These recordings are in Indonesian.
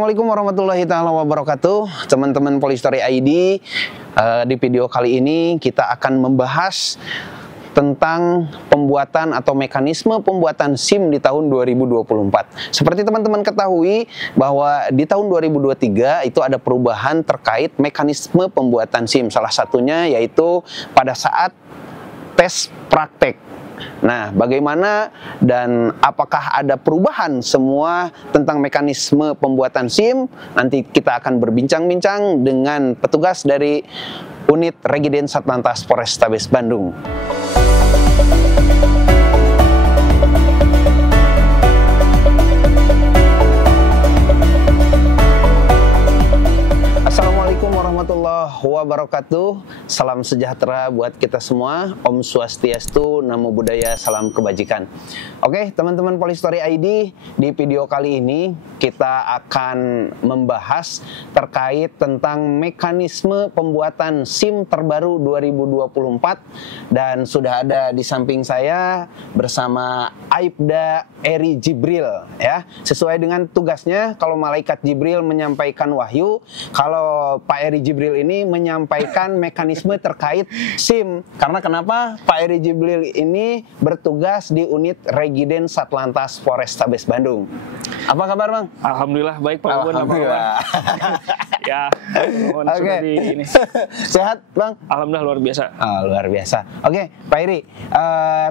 Assalamualaikum warahmatullahi taala wabarakatuh, teman-teman Polistory ID. Di video kali ini kita akan membahas tentang pembuatan atau mekanisme pembuatan SIM di tahun 2024. Seperti teman-teman ketahui bahwa di tahun 2023 itu ada perubahan terkait mekanisme pembuatan SIM. Salah satunya yaitu pada saat tes praktek. Nah, bagaimana dan apakah ada perubahan semua tentang mekanisme pembuatan SIM? Nanti kita akan berbincang-bincang dengan petugas dari unit Regiden Satlantas Polrestabes Bandung. Assalamualaikum warahmatullahi wabarakatuh. Salam sejahtera buat kita semua. Om Swastiastu, Namo Buddhaya, salam kebajikan. Oke, teman-teman Polistory ID, di video kali ini kita akan membahas terkait tentang mekanisme pembuatan SIM terbaru 2024, dan sudah ada di samping saya bersama Aibda Eri Jibril ya. Sesuai dengan tugasnya, kalau malaikat Jibril menyampaikan wahyu, kalau Pak Eri Jibril ini menyampaikan mekanisme terkait SIM. Karena kenapa? Pak Eri Jibril ini bertugas di unit Regiden Satlantas Polrestabes Bandung. Apa kabar, Bang? Alhamdulillah baik, Pak Bun. Alhamdulillah. Ya, Oke. ini. Sehat, Bang? Alhamdulillah luar biasa. Luar biasa. Oke, Pak Eri,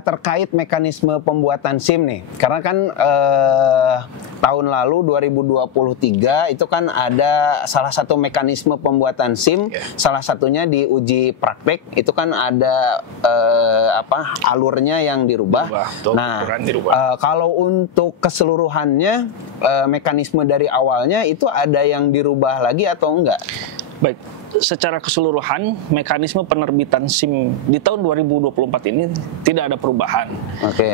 terkait mekanisme pembuatan SIM nih, karena kan tahun lalu 2023 itu kan ada salah satu mekanisme pembuatan SIM, salah satunya di uji praktek itu kan ada alurnya yang dirubah. Kalau untuk keseluruhannya mekanisme dari awalnya itu ada yang dirubah lagi atau enggak? Baik, secara keseluruhan mekanisme penerbitan SIM di tahun 2024 ini tidak ada perubahan.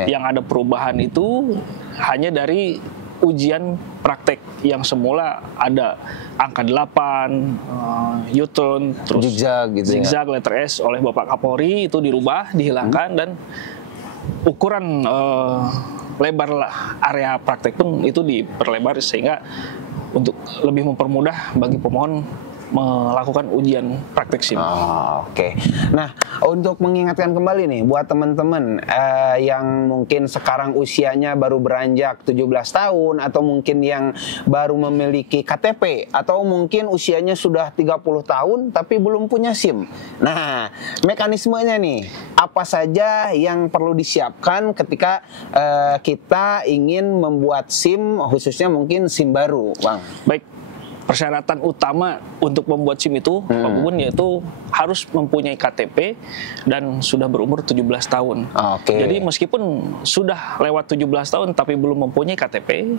Yang ada perubahan itu hanya dari ujian praktek yang semula ada angka 8, U-turn, terus zigzag, letter S oleh Bapak Kapolri itu dirubah, dihilangkan, dan ukuran lebar area praktek pun itu diperlebar sehingga untuk lebih mempermudah bagi pemohon melakukan ujian praktek SIM. Oke. Nah, untuk mengingatkan kembali nih buat teman-teman yang mungkin sekarang usianya baru beranjak 17 tahun atau mungkin yang baru memiliki KTP atau mungkin usianya sudah 30 tahun tapi belum punya SIM. Nah, mekanismenya nih apa saja yang perlu disiapkan ketika kita ingin membuat SIM, khususnya mungkin SIM baru, Bang? Baik. Persyaratan utama untuk membuat SIM itu, Pak Bubun, yaitu harus mempunyai KTP dan sudah berumur 17 tahun. Jadi meskipun sudah lewat 17 tahun tapi belum mempunyai KTP,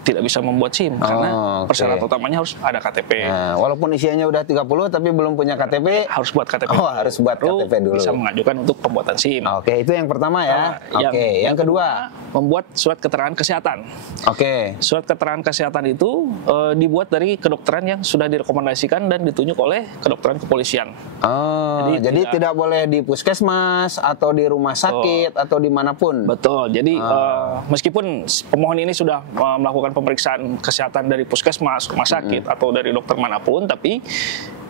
tidak bisa membuat SIM karena persyaratan utamanya harus ada KTP. Walaupun usianya udah 30 tapi belum punya KTP, harus buat KTP. Harus buat KTP dulu. Bisa mengajukan untuk pembuatan SIM. Itu yang pertama ya. Yang kedua, membuat surat keterangan kesehatan. Surat keterangan kesehatan itu dibuat dari kedokteran yang sudah direkomendasikan dan ditunjuk oleh kedokteran kepolisian. Jadi tidak boleh di puskesmas atau di rumah sakit atau dimanapun. Betul. Jadi meskipun pemohon ini sudah melakukan pemeriksaan kesehatan dari puskesmas, rumah sakit atau dari dokter manapun, tapi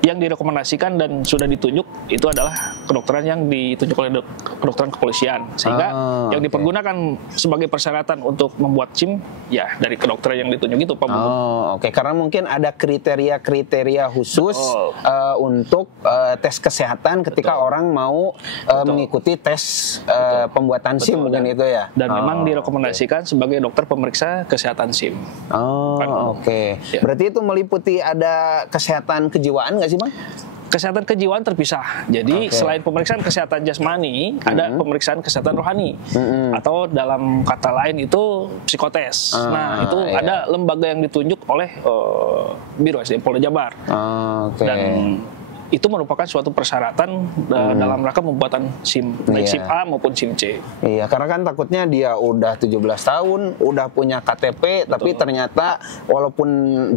yang direkomendasikan dan sudah ditunjuk itu adalah kedokteran yang ditunjuk oleh kedokteran kepolisian, sehingga yang dipergunakan sebagai persyaratan untuk membuat SIM ya dari kedokteran yang ditunjuk itu, Pak Bubun. Karena mungkin ada kriteria-kriteria khusus untuk tes kesehatan ketika orang mau mengikuti tes pembuatan SIM, mungkin itu ya. Dan memang direkomendasikan sebagai dokter pemeriksa kesehatan SIM. Berarti itu meliputi ada kesehatan kejiwaan nggak sih, Bang? Kesehatan kejiwaan terpisah. Jadi selain pemeriksaan kesehatan jasmani, ada pemeriksaan kesehatan rohani, atau dalam kata lain itu psikotes. Nah, itu ada lembaga yang ditunjuk oleh Biro SDM Polda Jabar. Dan itu merupakan suatu persyaratan dalam rangka pembuatan SIM, baik SIM A maupun SIM C. Iya, karena kan takutnya dia udah 17 tahun, udah punya KTP, tapi ternyata walaupun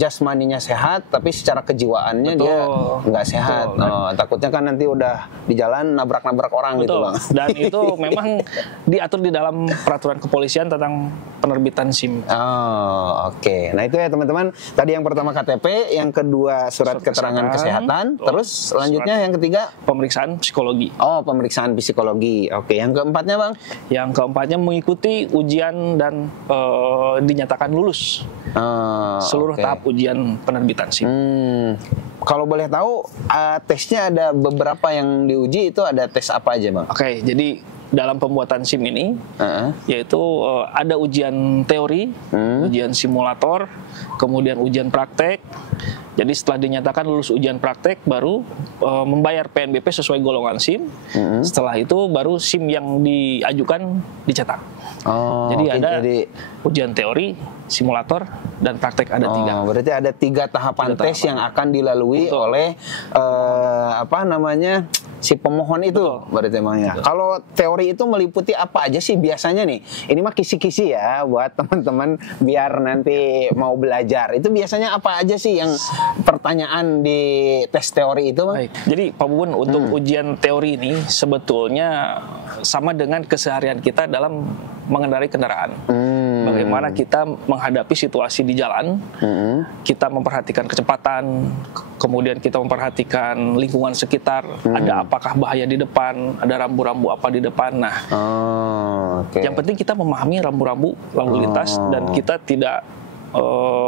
jasmaninya sehat, tapi secara kejiwaannya dia nggak sehat. Takutnya kan nanti udah di jalan nabrak-nabrak orang gitu, Bang. Dan itu memang diatur di dalam peraturan kepolisian tentang penerbitan SIM. Oke. Nah itu ya teman-teman, tadi yang pertama KTP, yang kedua surat keterangan kesehatan, terus selanjutnya yang ketiga pemeriksaan psikologi. Pemeriksaan psikologi. Oke, yang keempatnya, Bang? Yang keempatnya mengikuti ujian dan dinyatakan lulus seluruh tahap ujian penerbitan SIM. Kalau boleh tahu, tesnya ada beberapa yang diuji, itu ada tes apa aja, Bang? Oke, jadi dalam pembuatan SIM ini, yaitu ada ujian teori, ujian simulator, kemudian ujian praktek. Jadi setelah dinyatakan lulus ujian praktek, baru membayar PNBP sesuai golongan SIM. Setelah itu baru SIM yang diajukan dicetak. Jadi ada ujian teori, simulator, dan praktek ada 3. Berarti ada 3 tahapan tes yang akan dilalui oleh si pemohon itu. Berarti emangnya. Kalau teori itu meliputi apa aja sih biasanya nih? Ini mah kisi-kisi ya buat teman-teman biar nanti mau belajar. Itu biasanya apa aja sih yang pertanyaan di tes teori itu, Bang? Baik. Jadi Pak Bubun, untuk ujian teori ini sebetulnya sama dengan keseharian kita dalam mengendarai kendaraan. Bagaimana kita menghadapi situasi di jalan, kita memperhatikan kecepatan, kemudian kita memperhatikan lingkungan sekitar, ada apakah bahaya di depan, ada rambu-rambu apa di depan. Nah, yang penting kita memahami rambu-rambu lalu lintas dan kita tidak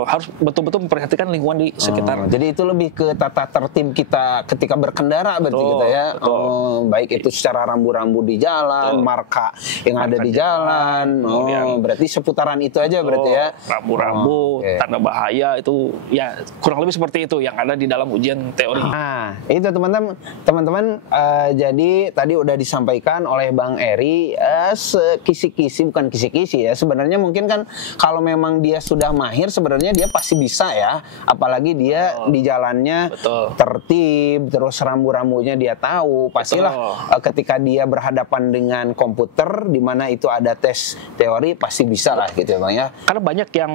harus betul-betul memperhatikan lingkungan di sekitar. Jadi itu lebih ke tata tertib kita ketika berkendara berarti kita ya. Baik itu secara rambu-rambu di jalan, marka yang ada di jalan. Berarti seputaran itu aja berarti ya. Rambu-rambu, tanda bahaya itu ya kurang lebih seperti itu yang ada di dalam ujian teori. Itu teman-teman jadi tadi udah disampaikan oleh Bang Eri kisi-kisi, bukan kisi-kisi ya. Sebenarnya mungkin kan kalau memang dia sudah mahir sebenarnya dia pasti bisa ya, apalagi dia di jalannya tertib, terus rambu-rambunya dia tahu, pastilah ketika dia berhadapan dengan komputer di mana itu ada tes teori pasti bisa lah gitu ya, Bang ya. Karena banyak yang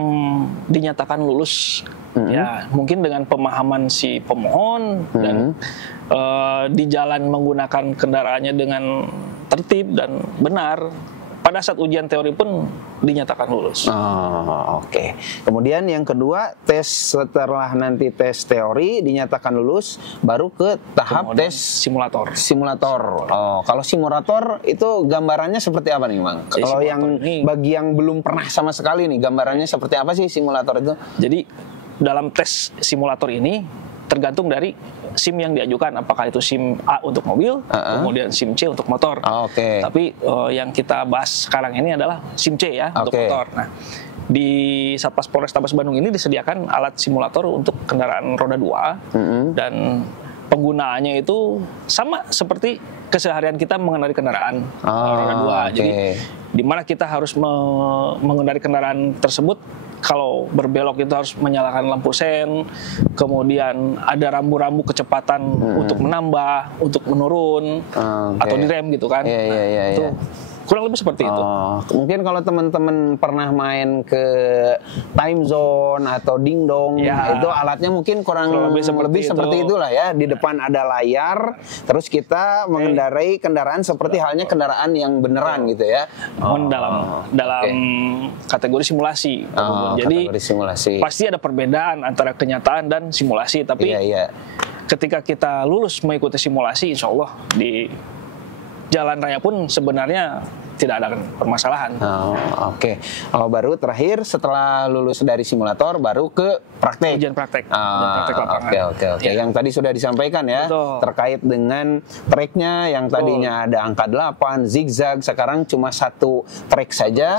dinyatakan lulus ya, mungkin dengan pemahaman si pemohon dan di jalan menggunakan kendaraannya dengan tertib dan benar. Pada saat ujian teori pun dinyatakan lulus. Oke. Kemudian yang kedua, tes setelah nanti tes teori dinyatakan lulus, baru ke tahap tes simulator. Kalau simulator itu gambarannya seperti apa nih, Bang? Kalau yang bagi yang belum pernah sama sekali nih, gambarannya seperti apa sih simulator itu? Jadi dalam tes simulator ini tergantung dari SIM yang diajukan, apakah itu SIM A untuk mobil, kemudian SIM C untuk motor. Tapi yang kita bahas sekarang ini adalah SIM C ya, untuk motor. Nah, di Satpas Polrestabes Bandung ini disediakan alat simulator untuk kendaraan roda 2 dan penggunaannya itu sama seperti keseharian kita mengendarai kendaraan roda 2. Jadi di mana kita harus mengendarai kendaraan tersebut, kalau berbelok itu harus menyalakan lampu sen, kemudian ada rambu-rambu kecepatan untuk menambah, untuk menurun, atau direm gitu kan. Itu kurang lebih seperti itu. Mungkin kalau teman-teman pernah main ke time zone atau dingdong, itu alatnya mungkin kurang lebih seperti itulah ya. Di depan ada layar, terus kita mengendarai kendaraan seperti halnya kendaraan yang beneran gitu ya. Dalam kategori simulasi. Jadi pasti ada perbedaan antara kenyataan dan simulasi. Tapi ketika kita lulus mengikuti simulasi, insya Allah di jalan raya pun sebenarnya tidak ada permasalahan. Baru terakhir setelah lulus dari simulator baru ke praktek. Ujian praktek. Lapangan. Yang tadi sudah disampaikan ya. Terkait dengan treknya yang tadinya ada angka 8, zigzag, sekarang cuma 1 trek saja.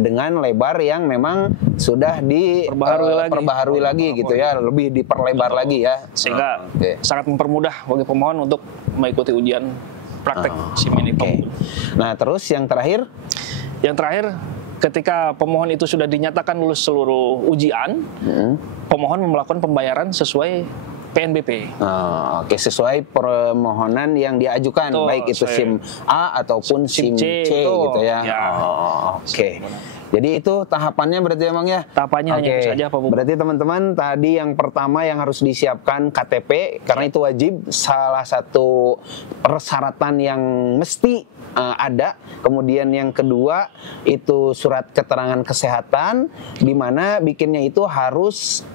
Dengan lebar yang memang sudah diperbaharui lagi gitu ya, lebih diperlebar lagi ya. Sehingga sangat mempermudah bagi pemohon untuk mengikuti ujian praktek SIM ini. Nah, terus yang terakhir? Yang terakhir, ketika pemohon itu sudah dinyatakan lulus seluruh ujian, pemohon melakukan pembayaran sesuai PNBP. Oke, sesuai permohonan yang diajukan, baik itu SIM A ataupun SIM C gitu ya. Oke. Jadi itu tahapannya berarti emang ya? Tahapannya hanya itu saja Pak Bubun. Berarti teman-teman tadi yang pertama yang harus disiapkan KTP, karena itu wajib, salah satu persyaratan yang mesti ada. Kemudian yang kedua itu surat keterangan kesehatan, di mana bikinnya itu harus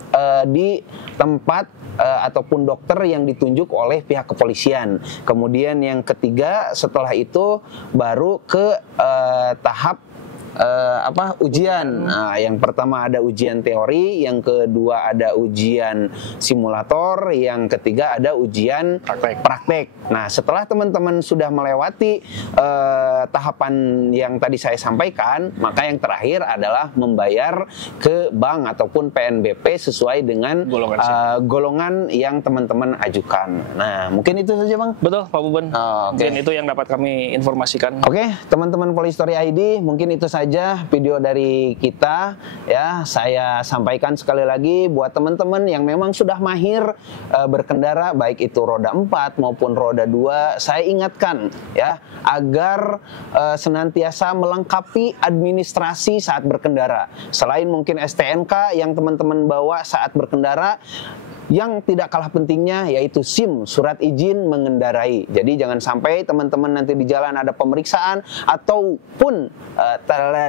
di tempat ataupun dokter yang ditunjuk oleh pihak kepolisian. Kemudian yang ketiga setelah itu baru ke tahap ujian. Nah, yang pertama ada ujian teori, yang kedua ada ujian simulator, yang ketiga ada ujian praktek. Nah, setelah teman-teman sudah melewati tahapan yang tadi saya sampaikan, maka yang terakhir adalah membayar ke bank ataupun PNBP sesuai dengan golongan yang teman-teman ajukan. Nah, mungkin itu saja Bang. Betul Pak Bubun. Dan itu yang dapat kami informasikan. Oke, teman-teman Polistory ID, mungkin itu saja video dari kita ya. Saya sampaikan sekali lagi buat teman-teman yang memang sudah mahir berkendara, baik itu roda 4 maupun roda 2, saya ingatkan ya agar senantiasa melengkapi administrasi saat berkendara. Selain mungkin STNK yang teman-teman bawa saat berkendara, yang tidak kalah pentingnya yaitu SIM, surat izin mengendarai. Jadi jangan sampai teman-teman nanti di jalan ada pemeriksaan ataupun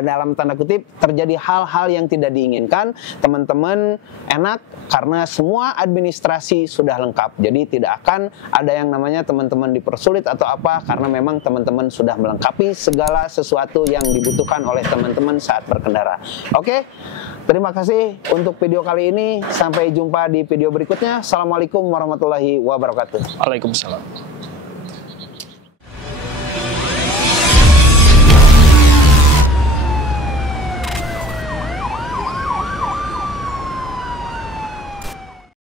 dalam tanda kutip terjadi hal-hal yang tidak diinginkan. Teman-teman enak karena semua administrasi sudah lengkap. Jadi tidak akan ada yang namanya teman-teman dipersulit atau apa, karena memang teman-teman sudah melengkapi segala sesuatu yang dibutuhkan oleh teman-teman saat berkendara. Oke, terima kasih untuk video kali ini. Sampai jumpa di video berikutnya. Assalamualaikum warahmatullahi wabarakatuh. Waalaikumsalam.